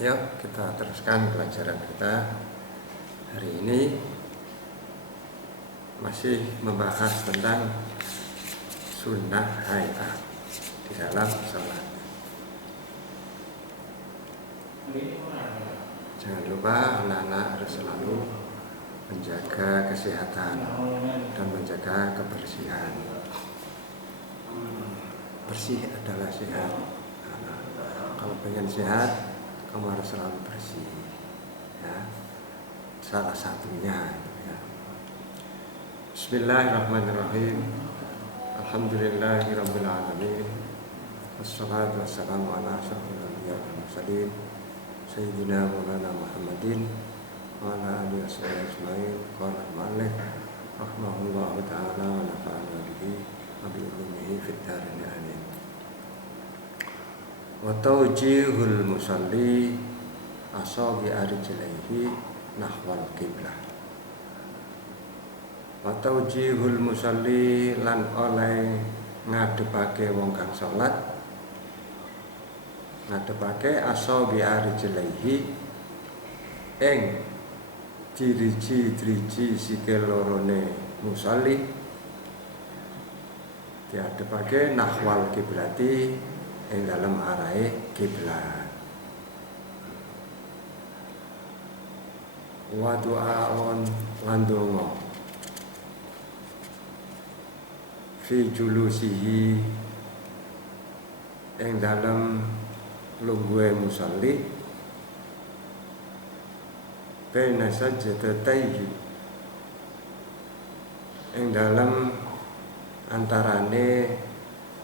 Yuk kita teruskan pelajaran kita hari ini, masih membahas tentang sunnah hayat di dalam sholat. Jangan lupa anak-anak harus selalu menjaga kesehatan dan menjaga kebersihan. Bersih adalah sehat. Kalau pengen sehat, kamu harus selalu bersih, ya. Salah satunya, ya. Bismillahirrahmanirrahim. Alhamdulillahirabbil alamin. Wassalatu wassalamu ala asyrofil anbiya'i wal mursalin sayyidina Maulana Muhammadin wa ala alihi washabihi ajmain. Qala al-mu'allif rahimahullahu ta'ala wa nafa'ana bihi wa bi ulumihi fid dharain amin. Wa tawjihul musalli asabi arjilaihi nahwal qiblah. Wa tawjihul musalli lan oleh ngadepake wong kang salat, ngadepake asabi arjilaihi ing driji-driji sikil lorone musalli, diadepake nahwal kiblati ing dalam arahe kiblat. Wa du'aun lan donga fi julusihi ing dalam lungguhe musalli baina sajdatayhi ing dalam antarane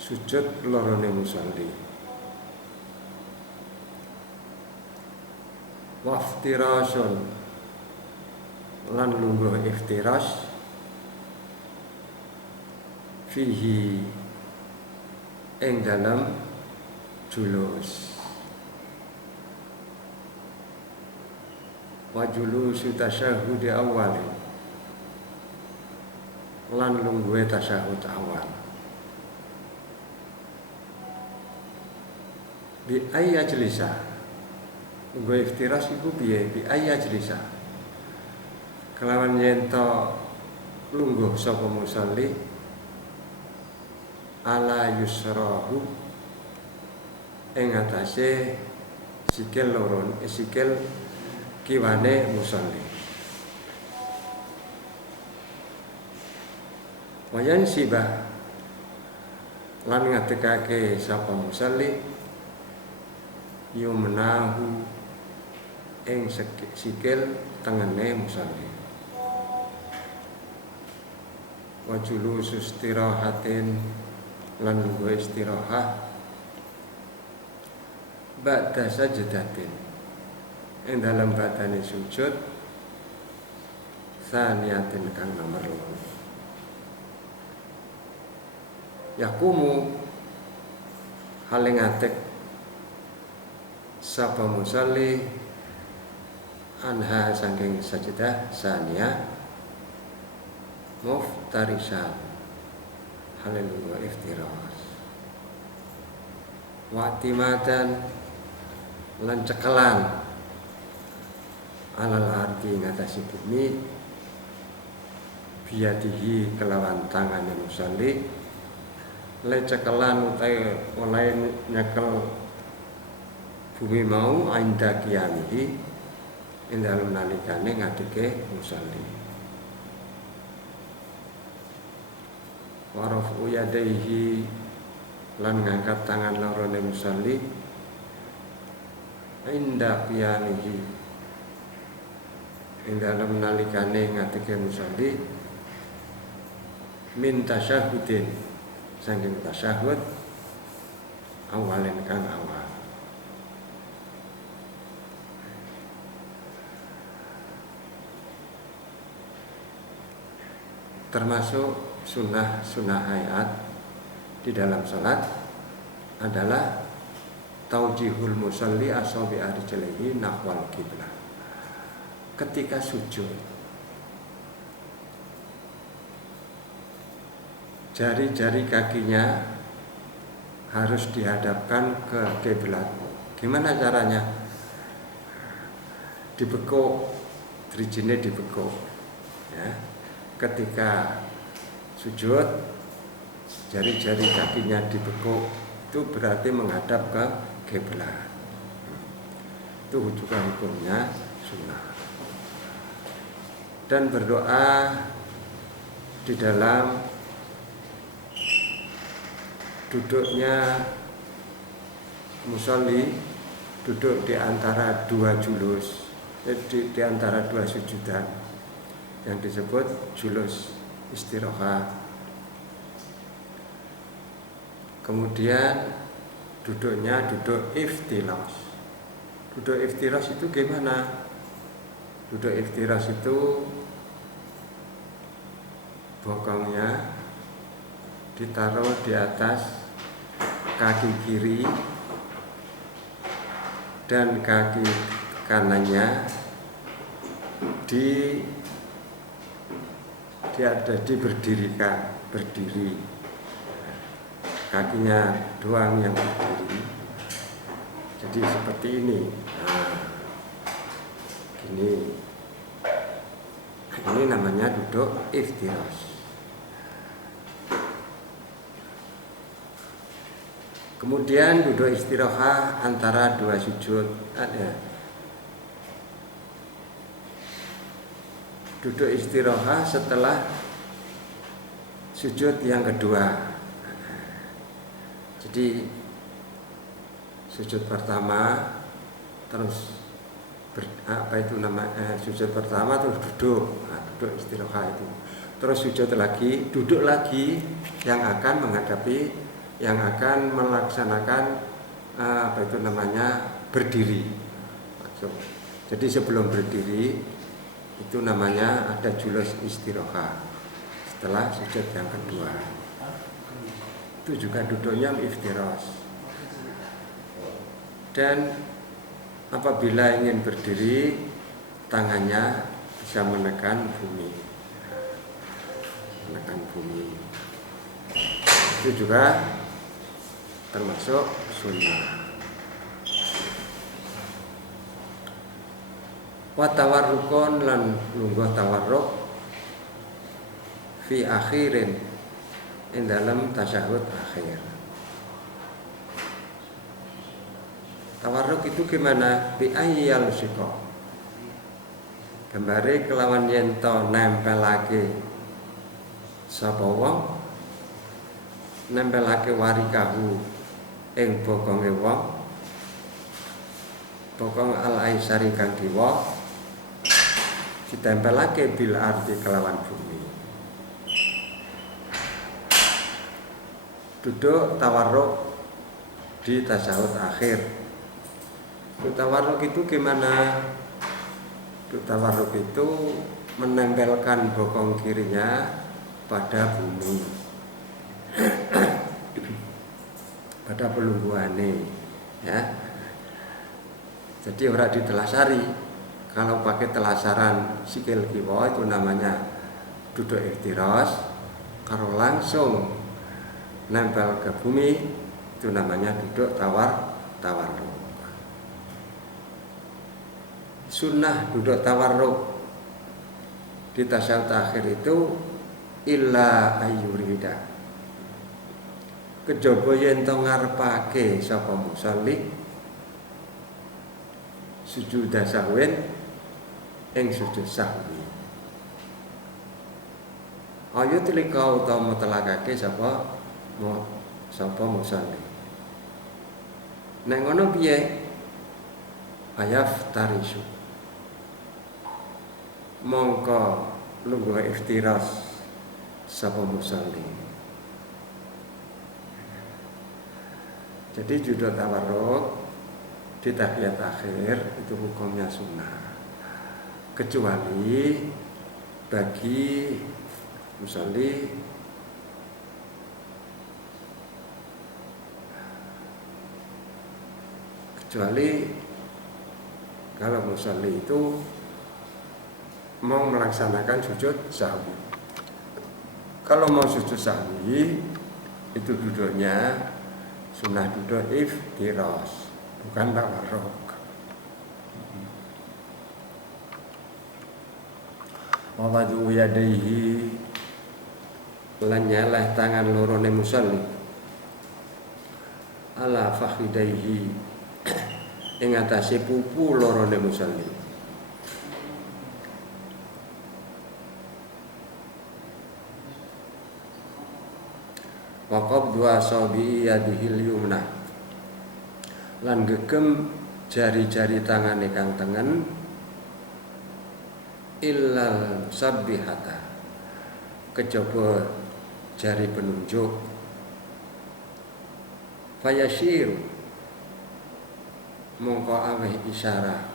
sujud lorone musalli. Waftirasun lan lungguh iftiras fihi ing dalam julus. Wa julusu tasyahudi awal lan lungguhe tasyahud awal. Bi ayya jelisa, lungguh iftiras iku piye? Bi ayya jelisa, kelawan yen to lungguh sapa musalli ala yusrahu ing atase sikil loron, sikil kiwane musalli. Wayan sibah lan ngadekake sapa musalli yumnahu ing sikil tengene musalli. Wa julusu istirahatin lan lungguh istirahat ba'da sajdatin ing dalam badane sujud saniyatin kang nomor loro. Yakumu hale ngadeg sapa musalli anha saking sajdah saniyah muftarisan haleluya iftiras wa'timatan lan cekelan alal ardi ngatasi bumi biyadihi kelawan tangane musalli le cekelan utai oleh nyekel bumi mau ainda qiyamihi ing dalem nalikane ngadeke musalli. Wa raf'u yadaihi lan ngangkat tangan lorone musalli inda qiyamihi ing dalem nalikane ngadeke musalli min tasyahudin saking tasyahud awalen kang awal. Termasuk sunnah hayat di dalam salat adalah taujihul musalli asabi arjilaihi nahwal qiblah. Ketika sujud, jari-jari kakinya harus dihadapkan ke kiblat. Gimana caranya? dibekuk, drijine dibekuk. Ya. Ketika sujud, jari-jari kakinya dibekuk, itu berarti menghadap ke kiblat. Itu juga hukumnya sunnah. Dan berdoa di dalam duduknya musolli, duduk di antara dua julus, di antara dua sujudan yang disebut julus istirahat. Kemudian duduknya duduk iftiras. Duduk iftiras itu gimana? Duduk iftiras itu bokongnya ditaruh di atas kaki kiri dan kaki kanannya diberdirikan, berdiri. Kakinya doang yang berdiri. Jadi seperti ini. Nah, ini namanya duduk iftiras. Kemudian duduk istirahat antara dua sujud. Duduk istirahat setelah sujud yang kedua. Jadi sujud pertama terus sujud pertama terus duduk, duduk istirahat itu. Terus sujud lagi, duduk lagi yang akan menghadapi, yang akan melaksanakan berdiri. Jadi sebelum berdiri itu namanya ada julus istirahat. Setelah sujud yang kedua, itu juga duduknya iftiras. Dan apabila ingin berdiri, tangannya bisa menekan bumi. Menekan bumi. Itu juga termasuk sunnah. Wa tawarrukun lan lungguh tawarruk fi akhirin ing dalam tasyahud akhir. Tawarruk itu gimana? Bi ayyal syiqa. Gambare kelawan yen to nempelake sapa wong, nempelake warikahu ing bokonge wong, bokong al-aisari kang kiwa ditempelake bil ardi kelawan bumi. Duduk tawarruk di tasyahud akhir. Tawarruk itu gimana? Tawarruk itu menempelkan bokong kirinya pada bumi, pada pelungguane, ya. Jadi ora ditelasari. Kalau pakai telasaran sikil kiwa itu namanya duduk iftiras. Kalau langsung nempel ke bumi itu namanya duduk tawarruk. Sunnah duduk tawarruk di tasyahud akhir itu illa ayyurida. Kejaba yen to ngarepake sapa musolli sujud sahwin ing sujud sahwi. Ayo tilika utawa mutlakake sapa musolli. Nek ngono piye? Ayaf tarisu. Mongko lungguh iftiras sapa musolli. Jadi duduk tawarruk di tahiyat akhir itu hukumnya sunnah, kecuali bagi musolli kalau musolli itu mau melaksanakan sujud sahwi. Kalau mau sujud sahwi itu duduknya sunnah duduk iftiras, bukan tawarruk. wa wadu yadaihi lan nyeleh tangan lorone musalli ala fakhidaihi ing atase pupu lorone musalli. Wa qabdu asabi yadihil yumna lan gegem jari-jari tangane kang tengen illal sabbihata kejaba jari penunjuk fayashiru mongko aweh isyarah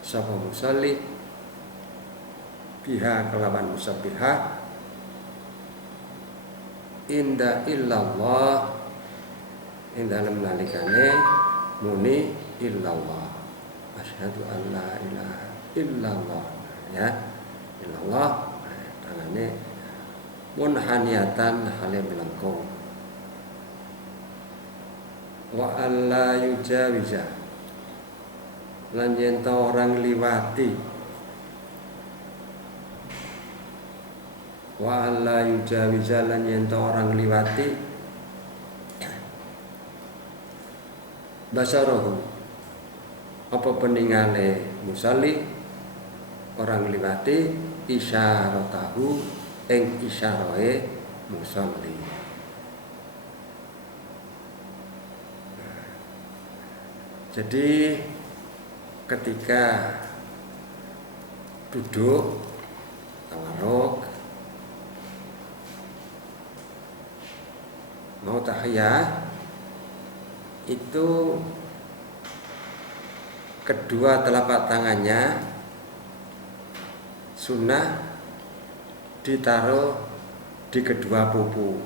sapa musalli biha kelawan musabbihah inda illallah ing dalem nalikane muni illallah asyhadu an la ilaha illallah ya illallah tangane munhaniyatan hale melengkung wa alla yujawiza lan yen orang liwati wa alla yujawiza lan yen orang liwati basarahu apa peningale musalli orang liwati isyaratahu ing isyarahe musalli. Jadi ketika duduk tawarruk mau tahiyah itu kedua telapak tangannya sunnah ditaruh di kedua pupu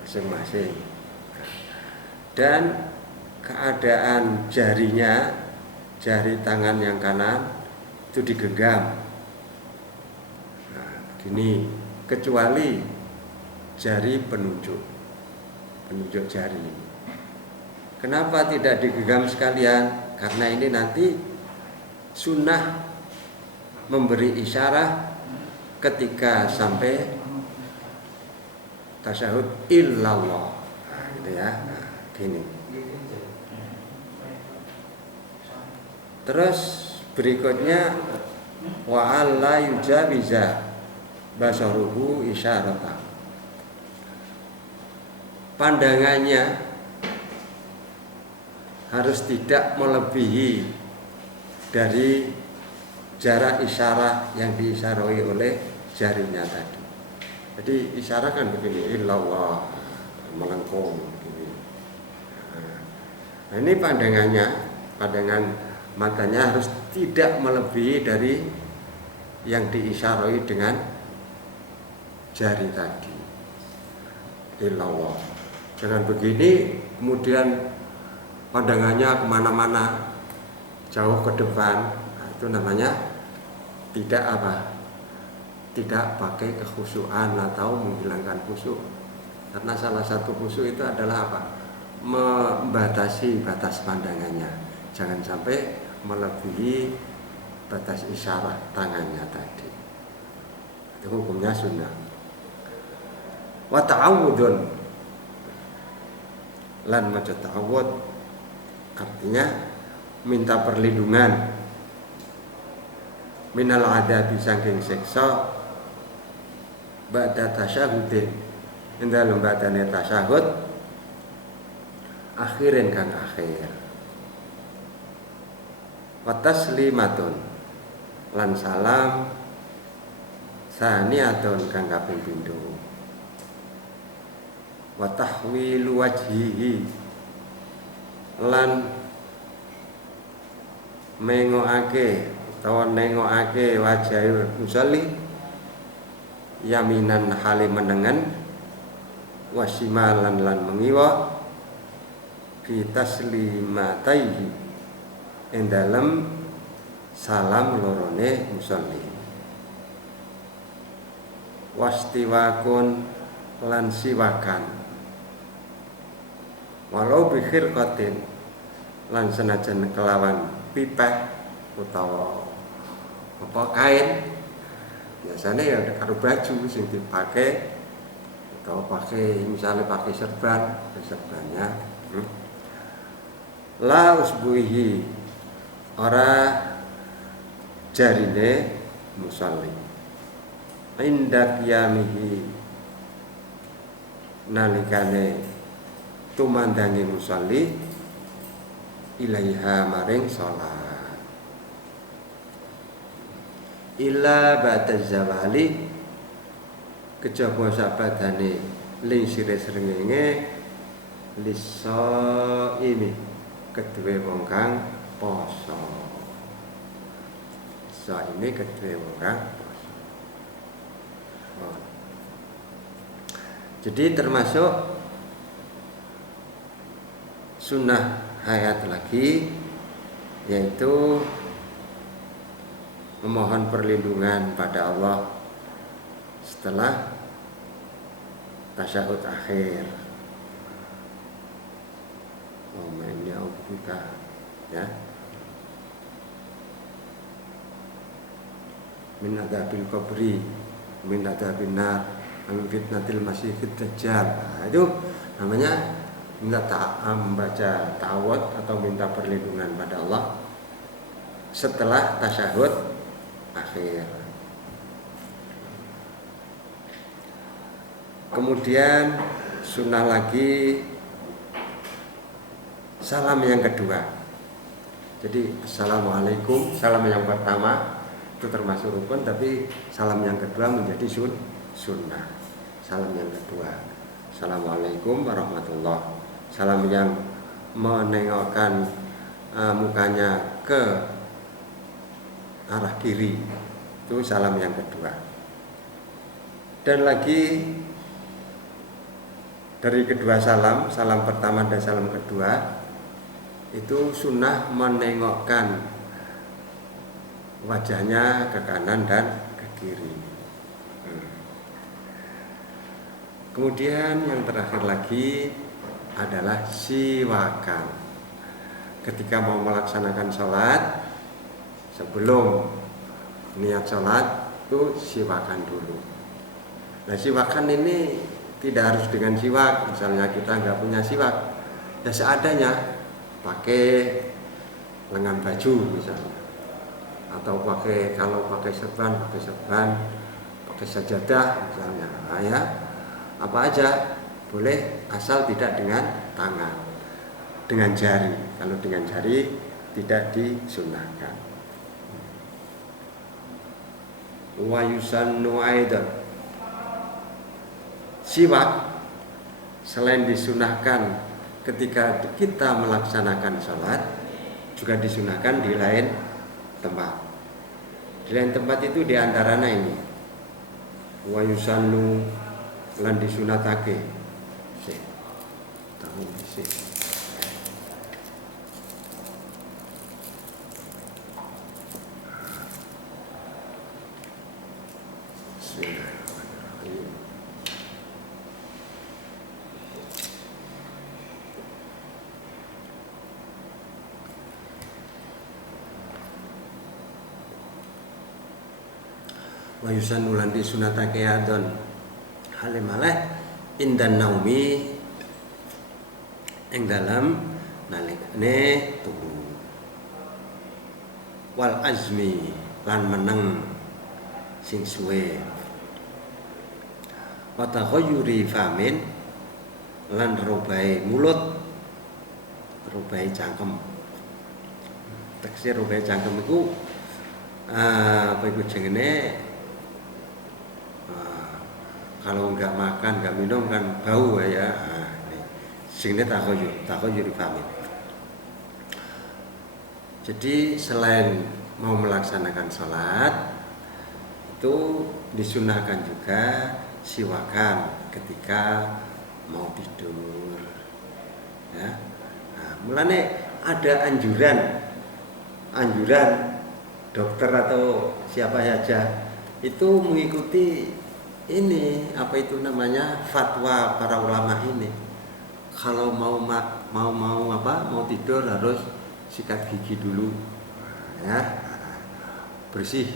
masing-masing dan keadaan jarinya, jari tangan yang kanan itu digenggam. Nah, begini kecuali jari penunjuk jari. Kenapa tidak digenggam sekalian? Karena ini nanti sunnah memberi isyarat ketika sampai tasyahud illallah. Nah, gitu ya. Nah, gini. Terus berikutnya wa alla yujawiza basaruhu isyarata. Pandangannya harus tidak melebihi dari jarak isyarat yang diisyarai oleh jarinya tadi. Jadi isyarat kan begini, illallah, melengkung begini. Nah, ini pandangan matanya harus tidak melebihi dari yang diisyarai dengan jari tadi. Illallah. Jangan begini, kemudian pandangannya kemana-mana, jauh ke depan. Nah, itu namanya tidak pakai kekhusyuan atau menghilangkan khusyuk. Karena salah satu khusyuk itu adalah apa? Membatasi batas pandangannya. Jangan sampai melebihi batas isyarat tangannya tadi. Itu hukumnya sunnah. Wa ta'awudun lan maca ta'awud artinya minta perlindungan minal adabi saking siksa ba'da tasyahudin ing dalem badane tasyahud akhirin kang akhir wa taslimatun lan salam saniyatun kang kaping pindho wa tahwilu wajhihi lan mengokake utawa nengokake wajah musalli yaminan hale menengen wasimalan lan mengiwa fi taslimataihi ing dalem salam lorone musalli wastiwakun lan siwakan walau bikhir kotin lan senajan kelawan pipeh utawa apa kain Biasanya ya karo baju sing dipakai atau misalnya pakai serbannya. La usbuhi ora jarine musalli inda qiyamihi nalikane tumandangi musalli ilaiha maring salat illa ba'da zawali kejaba sabadane ling sire srengenge liso ini kedue wong kang poso. So ini kedue wong kang poso. Jadi termasuk sunnah hayat lagi, yaitu memohon perlindungan pada Allah setelah tasyahud akhir. Ini aubika, ya. Min adzabil qabri, min adzabin nar, min fitnatil masiihid dajjal. Nah, itu namanya membaca ta'awudz atau minta perlindungan pada Allah setelah tasyahud akhir. Kemudian sunnah lagi salam yang kedua. Jadi assalamualaikum, salam yang pertama itu termasuk rukun, tapi salam yang kedua menjadi sunnah. Salam yang kedua, assalamualaikum warahmatullahi. Salam yang menengokkan mukanya ke arah kiri, itu salam yang kedua. Dan lagi dari kedua salam pertama dan salam kedua itu sunnah menengokkan wajahnya ke kanan dan ke kiri. Kemudian yang terakhir lagi adalah siwakan. Ketika mau melaksanakan sholat, sebelum niat sholat itu siwakan dulu. Nah, siwakan ini tidak harus dengan siwak. Misalnya kita nggak punya siwak, ya seadanya, pakai lengan baju misalnya, atau kalau pakai serban, pakai sajadah misalnya. Nah, ya, apa aja boleh, asal tidak dengan tangan, dengan jari. Kalau dengan jari tidak disunahkan. Wa yusannu aidan, siwak selain disunahkan ketika kita melaksanakan sholat, juga disunahkan di lain tempat. Di lain tempat itu diantaranya ini, wa yusannu lan disunatake. Tahu sih. Wa yusannu lan disunatake adon halimalah indan naumi ing dalam nalikane turu, wal azmi lan meneng sing suwe, wa taghayyuri famin lan robahe mulut, robahe cangkem. Teksir robahe cangkem iku apa iku jenenge, kalau nggak makan, nggak minum kan bau ya. Sini takhoyur famin. Jadi selain mau melaksanakan sholat, itu disunahkan juga siwakan ketika mau tidur. Ya. Nah, mulane ada anjuran dokter atau siapa saja itu mengikuti ini, apa itu namanya, fatwa para ulama ini. Kalau mau tidur harus sikat gigi dulu, ya, bersih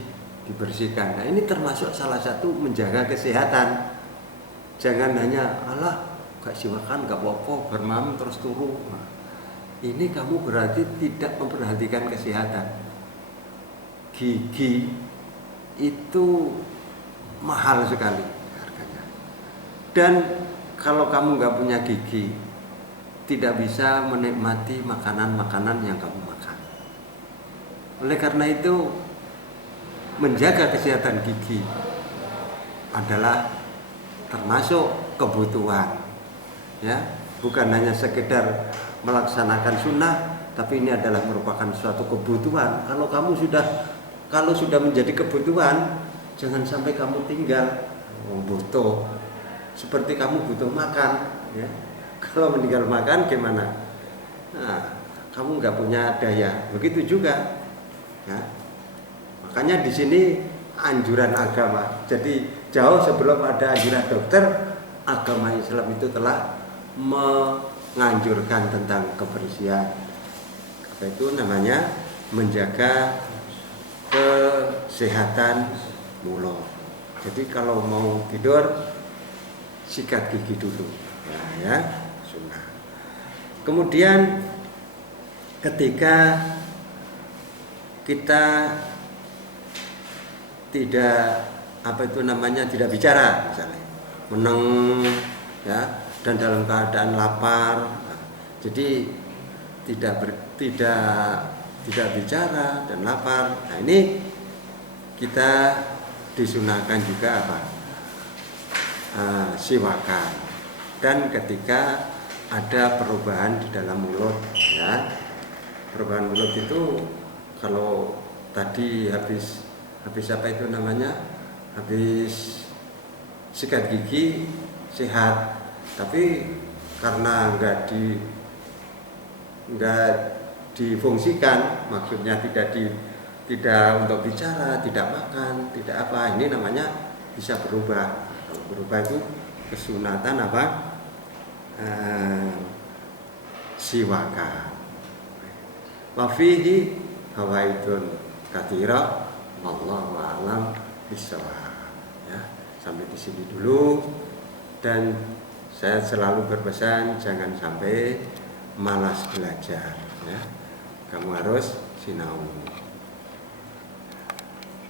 dibersihkan. Nah, ini termasuk salah satu menjaga kesehatan. Jangan hanya alah gak siwakan gak apa-apa bermam terus turu. Nah, ini kamu berarti tidak memperhatikan kesehatan. Gigi itu mahal sekali harganya. Dan kalau kamu nggak punya gigi, tidak bisa menikmati makanan-makanan yang kamu makan. Oleh karena itu, menjaga kesehatan gigi adalah termasuk kebutuhan, ya, bukan hanya sekedar melaksanakan sunnah, tapi ini adalah merupakan suatu kebutuhan. Kalau sudah menjadi kebutuhan, jangan sampai kamu tinggal. Butuh, seperti kamu butuh makan, ya. Kalau meninggal makan gimana? Nah, kamu nggak punya daya. Begitu juga, ya. Makanya di sini anjuran agama. Jadi jauh sebelum ada anjuran dokter, agama Islam itu telah menganjurkan tentang kebersihan. Apa itu namanya? Menjaga kesehatan mulut. Jadi kalau mau tidur, sikat gigi dulu, ya, sunnah. Kemudian ketika kita tidak bicara, misalnya meneng, ya, dan dalam keadaan lapar, nah, jadi tidak bicara dan lapar. Nah, ini kita disunahkan juga apa? Siwakan. Dan ketika ada perubahan di dalam mulut, ya, perubahan mulut itu kalau tadi habis apa itu namanya? Habis sikat gigi sehat, tapi karena nggak difungsikan, maksudnya tidak untuk bicara, tidak makan, tidak apa, ini namanya bisa berubah. Kalau berubah itu kesunatan apa? Siwakan. Wa fihi hawaidun katsira wallahu a'lam bishawab. Ya, sampai di sini dulu, dan saya selalu berpesan jangan sampai malas belajar, ya. Kamu harus sinau.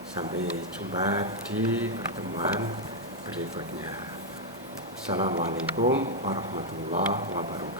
Sampai jumpa di pertemuan berikutnya. Assalamualaikum warahmatullahi wabarakatuh.